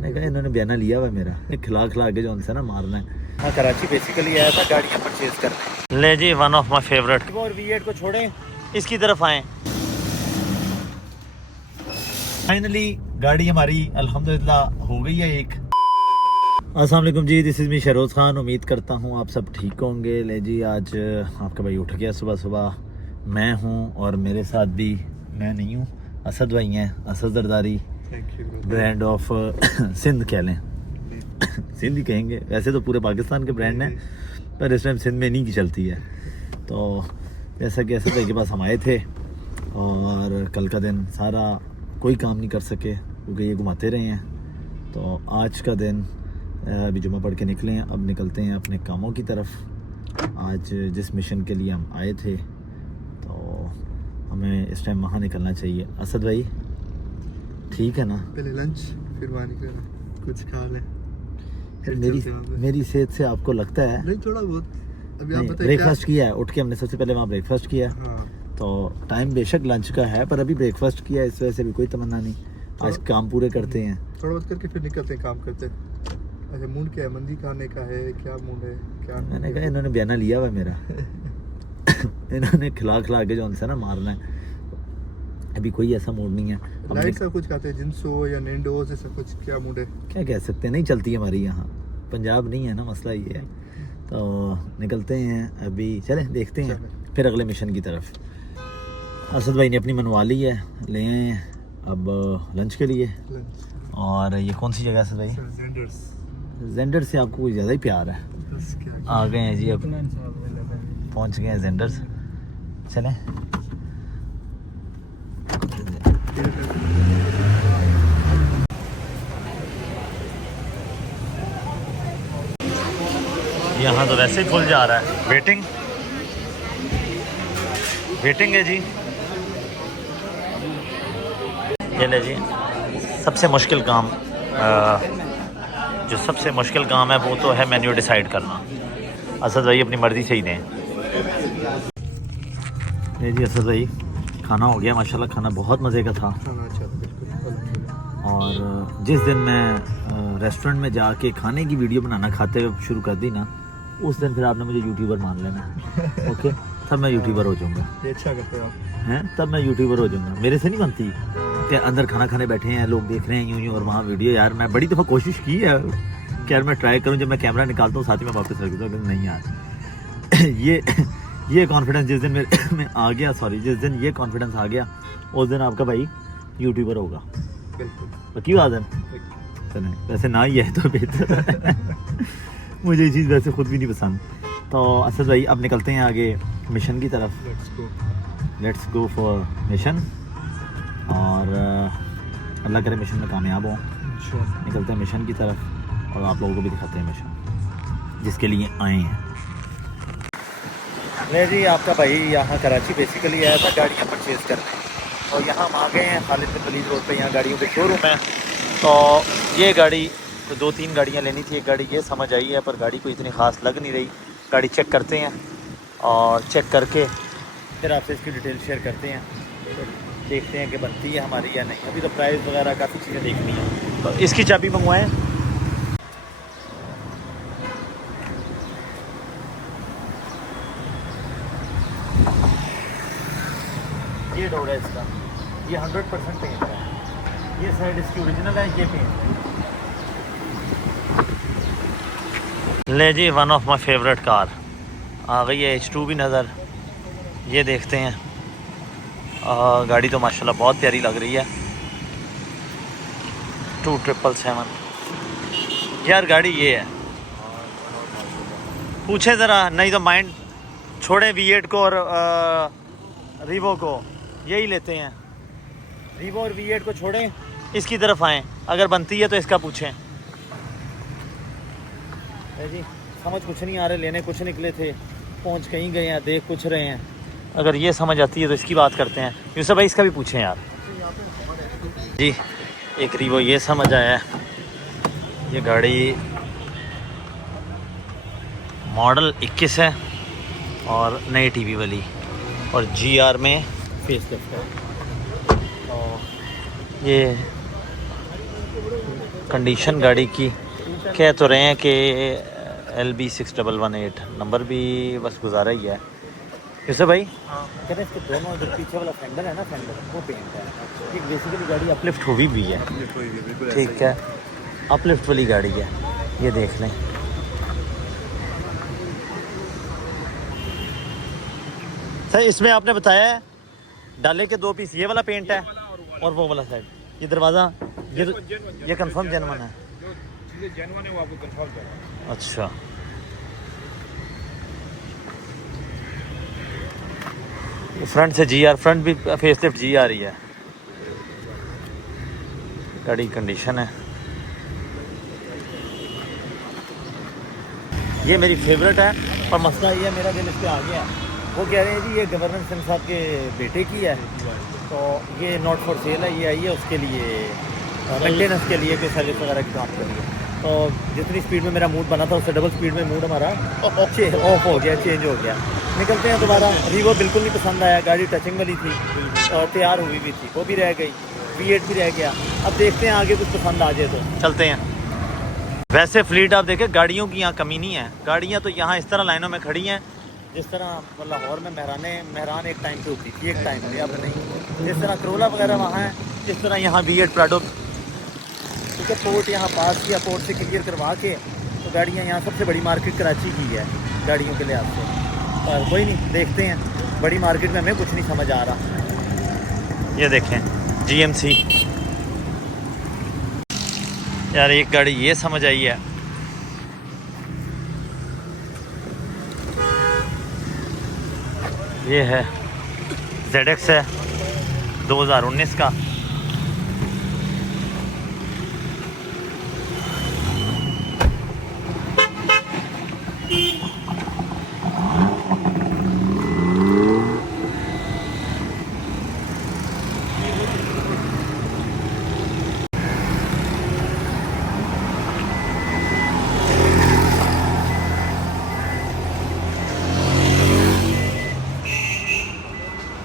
मैंने कहा इन्होंने बयाना लिया हुआ मेरा खिला खिला के जो उनसे ना मारना है। हाँ कराची बेसिकली आया था गाड़ियाँ परचेज करने। ले जी वन ऑफ माई फेवरेट। और V8 को छोड़ें, इसकी तरफ आएँ। फाइनली गाड़ी हमारी अल्हम्दुलिल्लाह हो गई है एक। अस्सलाम वालेकुम जी, this is me Sharoz Khan. उम्मीद करता हूँ आप सब ठीक होंगे। ले जी आज आपका भाई उठ गया सुबह सुबह। मैं हूँ और मेरे साथ भी मैं नहीं हूँ, असद भाई हैं। असद जरदारी ब्रांड ऑफ सिंध कह लें सिंध ही कहेंगे, वैसे तो पूरे पाकिस्तान के ब्रांड हैं पर इस टाइम सिंध में नहीं की चलती है। तो जैसा कि असद भाई के पास हम आए थे और कल का दिन सारा कोई काम नहीं कर सके क्योंकि ये घुमाते रहे हैं। तो आज का दिन अभी जुमा पढ़ के निकले हैं, अब निकलते हैं अपने कामों की तरफ। आज जिस मिशन के लिए हम आए थे तो हमें इस टाइम वहाँ निकलना चाहिए। असद भाई ठीक है ना? पहले लंच फिर वहाँ निकलना, कुछ खा लें। मेरी सेहत से आपको लगता है? नहीं थोड़ा बहुत। अभी आप बताइए। ब्रेकफास्ट किया है, उठ के हमने सबसे पहले वहाँ ब्रेकफास्ट किया। हाँ। तो टाइम बेशक लंच का है पर अभी ब्रेकफास्ट किया, इस वजह से भी कोई तमन्ना नहीं। आज काम पूरे करते हैं, थोड़ा बहुत करके फिर निकलते हैं, काम करते हैं। अच्छा मूड क्या है? मंदी खाने का है, क्या मूड है? क्या मैंने कहा इन्होंने बयाना लिया हुआ मेरा इन्होंने खिला खिला के जो उनसे ना मारना है। अभी कोई ऐसा मूड नहीं है। लाइट सा कुछ खाते हैं, जिंसो या नैंडोज ऐसा कुछ, क्या मूड है? क्या कह सकते हैं, नहीं चलती है हमारी यहाँ, पंजाब नहीं है ना, मसला ये है। तो निकलते हैं अभी, चले देखते हैं फिर अगले मिशन की तरफ। असद भाई ने अपनी मनवा ली है, ले आए हैं अब लंच के लिए। और ये कौन सी जगह है असद भाई? जेंडर से आपको कुछ ज़्यादा ही प्यार है। आ गए हैं जी, अब पहुंच गए हैं जेंडर्स। चलें यहाँ तो वैसे ही खुल जा रहा है। वेटिंग है जी। ये ले जी, सबसे मुश्किल काम जो सबसे मुश्किल काम है वो तो है मेन्यू डिसाइड करना। असद भाई अपनी मर्ज़ी से ही दें। ये जी असद भाई खाना हो गया माशाल्लाह, खाना बहुत मज़े का था। और जिस दिन मैं रेस्टोरेंट में जाके खाने की वीडियो बनाना खाते हुए शुरू कर दी ना, उस दिन फिर आपने मुझे यूट्यूबर मान लेना। ओके, तब मैं यूट्यूबर हो जाऊँगा। अच्छा करते हो आप हैं, तब मैं यूट्यूबर हो जाऊँगा। मेरे से नहीं बनती कि अंदर खाना खाने बैठे हैं, लोग देख रहे हैं यूँ और वहाँ वीडियो। यार मैं बड़ी दफ़ा कोशिश की है कि यार मैं ट्राई करूँ, जब मैं कैमरा निकालता हूँ साथ ही मैं वापस रख देता हूँ, नहीं यार ये कॉन्फिडेंस जिस दिन मेरे में आ गया, जिस दिन ये कॉन्फिडेंस आ गया उस दिन आपका भाई यूट्यूबर होगा। पक्की बात है? चलें, वैसे ना ही है तो बेहतर है मुझे ये चीज़ वैसे खुद भी नहीं पसंद। तो असद भाई अब निकलते हैं आगे मिशन की तरफ। Let's go for mission. और अल्लाह करे मिशन में कामयाब हों। निकलते हैं मिशन की तरफ और आप लोगों को भी दिखाते हैं मिशन जिसके लिए आए हैं। ले जी आपका भाई यहाँ कराची बेसिकली आया था गाड़ियाँ परचेज़ करने, और यहाँ हम आ गए हैं खालिद बिन वलीद रोड पे। यहाँ गाड़ियों के शोरूम है। तो ये गाड़ी तो 2-3 गाड़ियाँ लेनी थी। एक गाड़ी ये समझ आई है पर गाड़ी कोई इतनी ख़ास लग नहीं रही। गाड़ी चेक करते हैं और चेक करके फिर आपसे इसकी डिटेल शेयर करते हैं, तो देखते हैं कि बनती है हमारी या नहीं। अभी तो प्राइस वगैरह काफ़ी चीज़ें देखनी है। तो इसकी चाबी मंगवाएँ। ये डोर है इसका, ये 100% पेंट है। ये साइड इसकी ओरिजिनल है, ये पेंट है। ले जी one of my favourite car आ गई है। H2 भी नज़र, ये देखते हैं। गाड़ी तो माशाल्लाह बहुत प्यारी लग रही है। 2777 यार गाड़ी ये है। पूछे ज़रा, नहीं तो माइंड छोड़ें V8 को और रीवो को, यही लेते हैं। रीवो और V8 को छोड़ें, इसकी तरफ आएँ। अगर बनती है तो इसका पूछें। जी समझ कुछ नहीं आ रहे, लेने कुछ निकले थे, पहुंच कहीं गए हैं, देख कुछ रहे हैं। अगर ये समझ आती है तो इसकी बात करते हैं। यूसुफ भाई इसका भी पूछें यार। जी एक रीवो ये समझ आया है। ये गाड़ी मॉडल 21 है और नई टीवी वाली, और GR में फेसलिफ्ट है। और ये कंडीशन गाड़ी की कह तो रहे हैं कि LB6118 नंबर भी बस गुजारा ही है। यूसुफ भाई कह रहे हैं इसके दोनों जो पीछे वाला फेंडर है ना, फेंडर वो पेंट है। ये बेसिकली गाड़ी अपलिफ्ट हुई भी है, ठीक है, अपलिफ्ट वाली गाड़ी है, ये देख लें। सर इसमें आपने बताया है डाले के 2 पीस ये वाला पेंट है और वो वाला साइड, ये दरवाज़ा ये कंफर्म जेन्युइन है। अच्छा फ्रंट से GR, फ्रंट भी फेसलिफ्ट जी आ रही है। गाड़ी कंडीशन है, ये मेरी फेवरेट है। और मसला ये है, मेरा दिल इस पे आ गया। वो कह रहे हैं जी ये गवर्नर सिंह साहब के बेटे की है, तो ये नॉट फॉर सेल है, ये आई है उसके लिए मेंटेनेंस के लिए, कोई सर्विस वगैरह के काम के लिए। तो जितनी स्पीड में मेरा मूड बना था उससे डबल स्पीड में मूड हमारा ऑफ हो गया, चेंज हो गया। निकलते हैं दोबारा। रीवो बिल्कुल नहीं पसंद आया, गाड़ी टचिंग वाली थी और तैयार हुई भी थी, वो भी रह गई, V8 भी रह गया। अब देखते हैं आगे कुछ पसंद आ जाए तो चलते हैं। वैसे फ्लीट आप देखें, गाड़ियों की यहाँ कमी नहीं है। गाड़ियाँ तो यहाँ इस तरह लाइनों में खड़ी हैं जिस तरह लाहौर में मेहरान एक टाइम पे होती थी, एक टाइम पे अब नहीं। जिस तरह करोला वगैरह वहाँ है, जिस तरह यहाँ V8 प्राडो, क्योंकि पोर्ट यहाँ पास किया, पोर्ट से क्लियर करवा के तो गाड़ियाँ यहाँ सबसे बड़ी मार्केट कराची की है गाड़ियों के लिहाज से। और कोई नहीं, देखते हैं, बड़ी मार्केट में हमें कुछ नहीं समझ आ रहा। ये देखें GMC, यार एक गाड़ी ये समझ आई है, ये है ZX है 2019 का।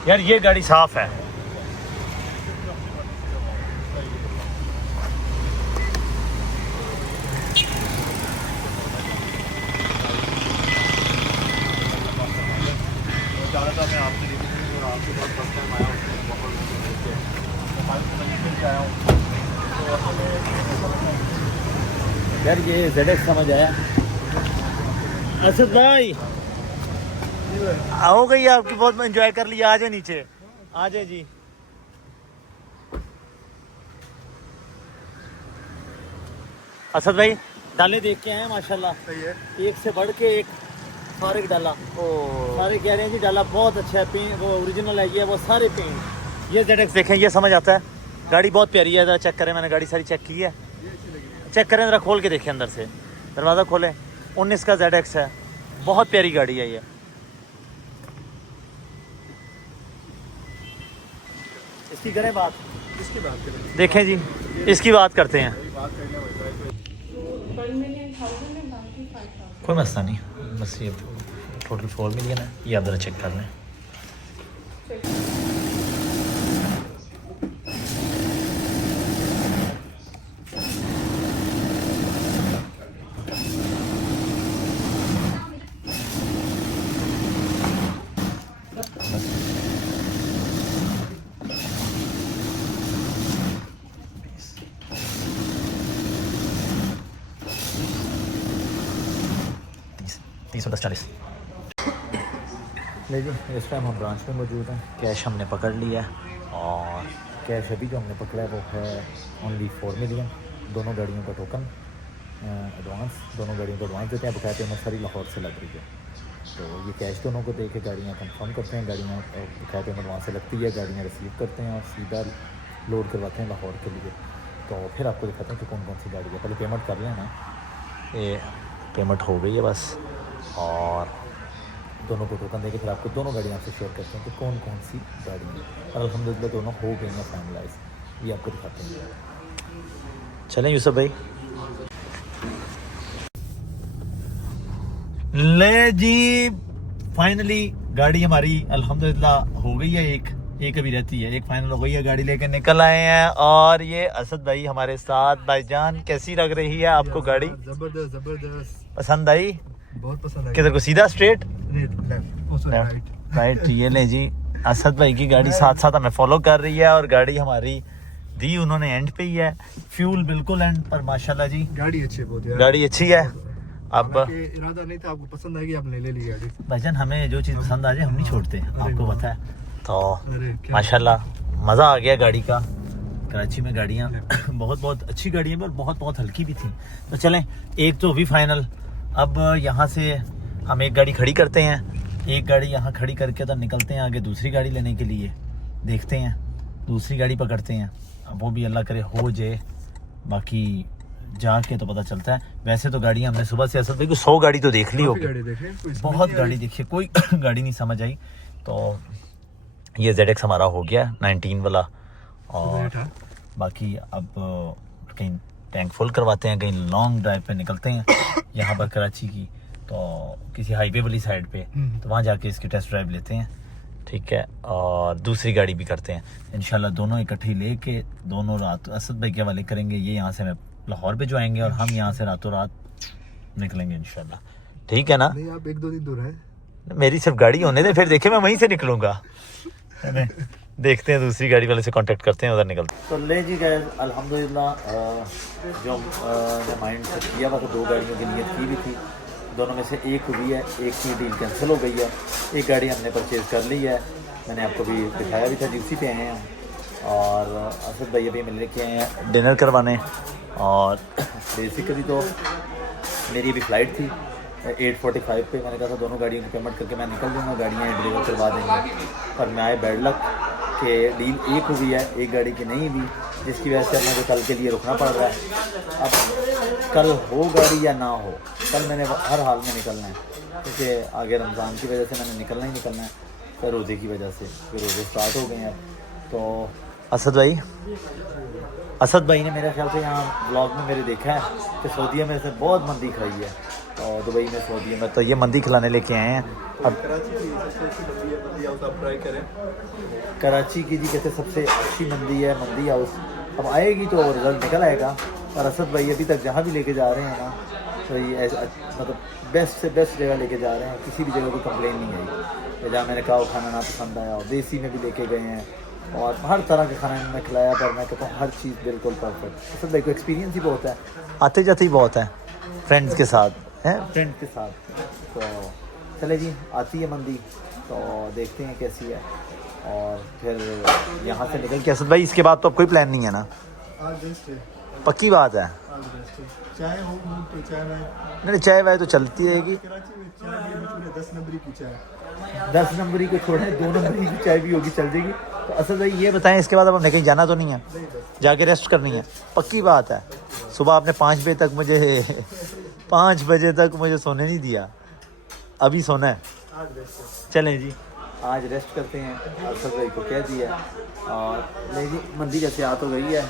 यार ये गाड़ी साफ है, यार ये ZX समझ आया। असद भाई हो गई आपकी, बहुत एंजॉय कर लिया। आ जाए नीचे, आ जाए जी। असद भाई डाले देख के आए माशाल्लाह, सही है। एक से बढ़ के एक फारिक डाला। सारे कह रहे हैं जी डाला बहुत अच्छा है, पेंट वो ओरिजिनल है, ये वो सारे पेंट। ये ZX देखें, ये समझ आता है। गाड़ी बहुत प्यारी है, ज़रा चेक करें, मैंने गाड़ी सारी चेक की है। चेक करें ज़रा, खोल के देखें अंदर से, दरवाज़ा खोलें। 19 का ZX है, बहुत प्यारी गाड़ी है ये। इसकी करें बात, इसकी बात करें, देखें जी, इसकी बात करते हैं। कोई मसला नहीं, बस ये टोटल 4 मिलियन है, ये आप ज़रा चेक कर लें। नहीं जी, इस टाइम हम ब्रांच में मौजूद हैं। कैश हमने पकड़ लिया है और कैश अभी जो हमने पकड़ा है वो है ओनली 4 मिलियन। दोनों गाड़ियों का टोकन एडवांस, दोनों गाड़ियों को एडवांस देते हैं। बकाया पेमेंट सारी लाहौर से लग रही है, तो ये कैश दोनों को दे के गाड़ियाँ कंफर्म करते हैं। गाड़ियाँ बकाया पेमेंट वहाँ से लगती है, गाड़ियाँ रिसीव करते हैं और सीधा लोड करवाते हैं लाहौर के लिए। तो फिर आपको दिखाते हैं कि कौन कौन सी गाड़ी है। पहले पेमेंट कर लेना, ये पेमेंट हो गई है बस, और दोनों को टोकन देके फिर आपको दोनों गाड़ियाँ आपसे शेयर करते हैं कि कौन कौन सी गाड़ी है। और अल्हम्दुलिल्लाह दोनों हो गई हैं फाइनलाइज, ये आपको दिखाते हैं। चलें यूसुफ भाई। ले जी, फाइनली गाड़ी हमारी अल्हम्दुलिल्लाह हो गई है एक। एक अभी रहती है, एक फाइनल हो गई है, गाड़ी लेके निकल आए हैं। और ये असद भाई हमारे साथ। भाईजान कैसी लग रही है आपको गाड़ी? जबरदस्त जबरदस्त, पसंद आई? बहुत पसंद आई। किधर को, सीधा स्ट्रेट लेफ्ट? राइट। ये ले जी, असद भाई की गाड़ी साथ साथ हमें फॉलो कर रही है और गाड़ी हमारी दी उन्होंने एंड पे ही है, फ्यूल बिल्कुल एंड पर। माशाल्लाह जी गाड़ी अच्छी है बहुत यार, गाड़ी अच्छी है। अब इरादा नहीं था, आपको पसंद आएगी, आपने ले ली गाड़ी। भाईजान हमें जो चीज़ पसंद आ जाए हम नहीं छोड़ते, आपको पता है। तो अरे क्या माशाल्लाह मज़ा आ गया गाड़ी का। कराची में गाड़ियाँ बहुत बहुत अच्छी गाड़ियाँ और बहुत बहुत हल्की भी थी। तो चलें, एक तो अभी फाइनल। अब यहाँ से हम एक गाड़ी खड़ी करते हैं, एक गाड़ी यहाँ खड़ी करके तो निकलते हैं आगे दूसरी गाड़ी लेने के लिए। देखते हैं, दूसरी गाड़ी पकड़ते हैं। अब वो भी अल्लाह करे हो जाए, बाकी जाके तो पता चलता है। वैसे तो गाड़ी हमने सुबह से असद भाई को 100 गाड़ी तो देख ली होगी, गाड़ी देखे, बहुत गाड़ी देखी, कोई गाड़ी नहीं समझ आई। तो ये ZX हमारा हो गया 19 वाला। और बाकी अब कहीं टैंक फुल करवाते हैं, कहीं लॉन्ग ड्राइव पे निकलते हैं यहाँ पर कराची की, तो किसी हाईवे वाली साइड पे, तो वहाँ जाके इसकी टेस्ट ड्राइव लेते हैं, ठीक है। और दूसरी गाड़ी भी करते हैं इंशाल्लाह, दोनों इकट्ठी लेके दोनों रात असद भाई के हवाले करेंगे। ये यहाँ से हमें लाहौर पे जो आएंगे और हम यहाँ से रातों रात निकलेंगे इंशाल्लाह, ठीक है ना? नहीं, आप 1-2 दिन दूर है। मेरी सिर्फ गाड़ी होने दे, फिर देखे मैं वहीं से निकलूंगा। देखते हैं, दूसरी गाड़ी वाले से कांटेक्ट करते हैं, उधर निकलते हैं। तो ले जी गए अल्हम्दुलिल्लाह, जो माइंड सेट किया हुआ था 2 गाड़ियों की नीयत की भी थी, दोनों में से एक हुई है, एक की डील कैंसिल हो गई है। एक गाड़ी हमने परचेज़ कर ली है, मैंने आपको भी दिखाया भी था, जीसी पे आए हैं हम। और असद भाई अभी मिलने के आए हैं डिनर करवाने। और बेसिकली तो मेरी अभी फ़्लाइट थी 8:45 पे, मैंने कहा था दोनों गाड़ियों की पेमेंट करके मैं निकल दूँगा, गाड़ियाँ डिलीवर करवा देंगे। पर मैं आए बैड लक कि डील एक हुई है, एक गाड़ी की नहीं हुई, जिसकी वजह से मुझे कल के लिए रुकना पड़ रहा है। अब कल हो गाड़ी या ना हो, कल मैंने हर हाल में निकलना है, क्योंकि आगे रमज़ान की वजह से मैंने निकलना ही निकलना है, फिर रोज़े की वजह से, फिर रोज़े स्टार्ट हो गए हैं। तो असद भाई ने मेरे ख्याल से यहाँ ब्लॉग में मेरे देखा है कि सऊदीया में से बहुत मंदी खाई है, और दुबई में सऊदीया में, तो ये मंदी खिलाने लेके आए हैं। अब कराची की जी कहते सबसे अच्छी मंदी है मंदी हाउस, अब आएगी तो रिजल्ट निकल आएगा। और असद भाई अभी तक जहाँ भी लेके जा रहे हैं ना, तो ये मतलब बेस्ट से बेस्ट जगह लेके जा रहे हैं, किसी भी जगह कोई कंप्लेन नहीं आई। जहाँ मैंने कहा वो खाना ना पसंद आया, और देसी में भी लेके गए हैं, और हर तरह का खाना इन्होंने खिलाया, पर मैं कहता हूँ हर चीज़ बिल्कुल परफेक्ट। असद भाई को एक्सपीरियंस ही बहुत है, आते जाते ही बहुत है, फ्रेंड्स के साथ हैं, फ्रेंड्स के साथ। तो चले जी, आती है मंदी तो देखते हैं कैसी है, और फिर यहाँ से निकल के। असद भाई इसके बाद तो अब कोई प्लान नहीं है ना? आज बेस्ट है, पक्की बात है। आज बेस्ट है। चाय हो तो चाय में, नहीं चाय वाय तो चलती रहेगी। कराची में चाय ये मशहूर है, 10 नंबरी की चाय। 10 नंबरी को छोड़े 2 नंबरी की चाय भी होगी, चल जाएगी। तो असद भाई ये बताएं, इसके बाद अब हमने कहीं जाना तो नहीं है? जाके रेस्ट करनी है, पक्की बात है। सुबह आपने 5 बजे तक मुझे 5 बजे तक मुझे सोने नहीं दिया, अभी सोना है। आज बेस्ट है। चलें जी, आज रेस्ट करते हैं, असद भाई को कह दिया। और नहीं जी, मंदी जैसे आ तो गई है,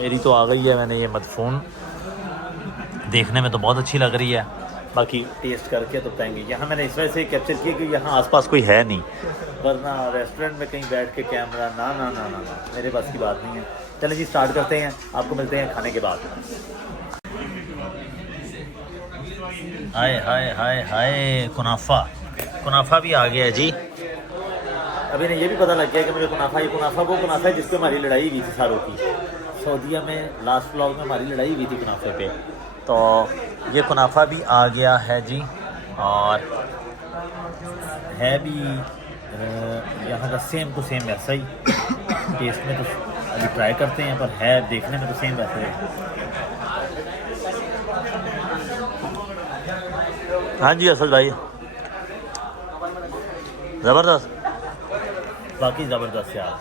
मेरी तो आ गई है। मैंने ये मदफून देखने में तो बहुत अच्छी लग रही है, बाकी टेस्ट करके तो बताएंगे। यहाँ मैंने इस वजह से कैप्चर किया कि यहाँ आसपास कोई है नहीं, वरना रेस्टोरेंट में कहीं बैठ के कैमरा ना ना ना ना ना मेरे पास की बात नहीं है। चलें जी, स्टार्ट करते हैं, आपको मिलते हैं खाने के बाद। हाय हाय हाय हाय, कुनाफा भी आ गया है जी। अभी ने ये भी पता लग गया कि मुझे कुनाफा वो कुनाफा है जिस पे हमारी लड़ाई हुई थी सारों की। सऊदीया में लास्ट व्लॉग में हमारी लड़ाई हुई थी कुनाफे पे, तो ये कुनाफा भी आ गया है जी। और है भी यहाँ का सेम टू सेम वैसा ही, टेस्ट में तो अभी ट्राई करते हैं, पर है देखने में तो सेम वैसा है। हाँ जी असद भाई, ज़बरदस्त, बाकी ज़बरदस्त यार।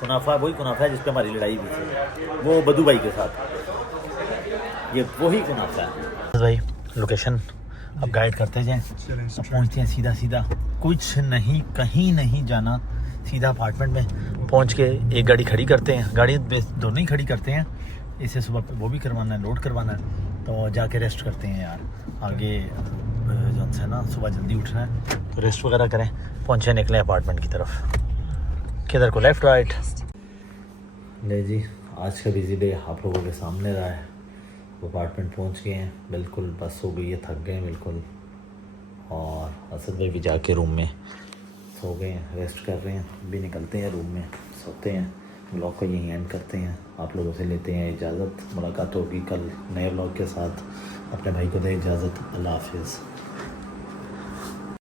कुनाफा वही कुनाफा है जिस पे हमारी लड़ाई हुई थी, वो बदू भाई के साथ, ये वही कुनाफा है। भाई लोकेशन अब गाइड करते जाएं, अब पहुँचते हैं सीधा सीधा, कुछ नहीं कहीं नहीं जाना, सीधा अपार्टमेंट में पहुँच के एक गाड़ी खड़ी करते हैं। गाड़ी दोनों ही खड़ी करते हैं, इसे सुबह वो भी करवाना है, लोड करवाना है, तो जाके रेस्ट करते हैं यार। आगे जो है ना, सुबह जल्दी उठना है तो रेस्ट वगैरह करें, पहुँचे निकलें अपार्टमेंट की तरफ। किधर को, लेफ्ट राइट। ले जी, आज का बिजी डे आप लोगों के सामने रहा है। वो अपार्टमेंट पहुंच गए हैं, बिल्कुल बस हो गई है, थक गए हैं बिल्कुल। और असद भाई भी जाके रूम में सो गए हैं, रेस्ट कर रहे हैं। अभी निकलते हैं रूम में, सोते हैं। व्लॉग को यहीं एंड करते हैं, आप लोगों से लेते हैं इजाज़त। मुलाकात होगी कल नए व्लॉग के साथ। अपने भाई को दे इजाज़त, अल्लाह हाफिज़।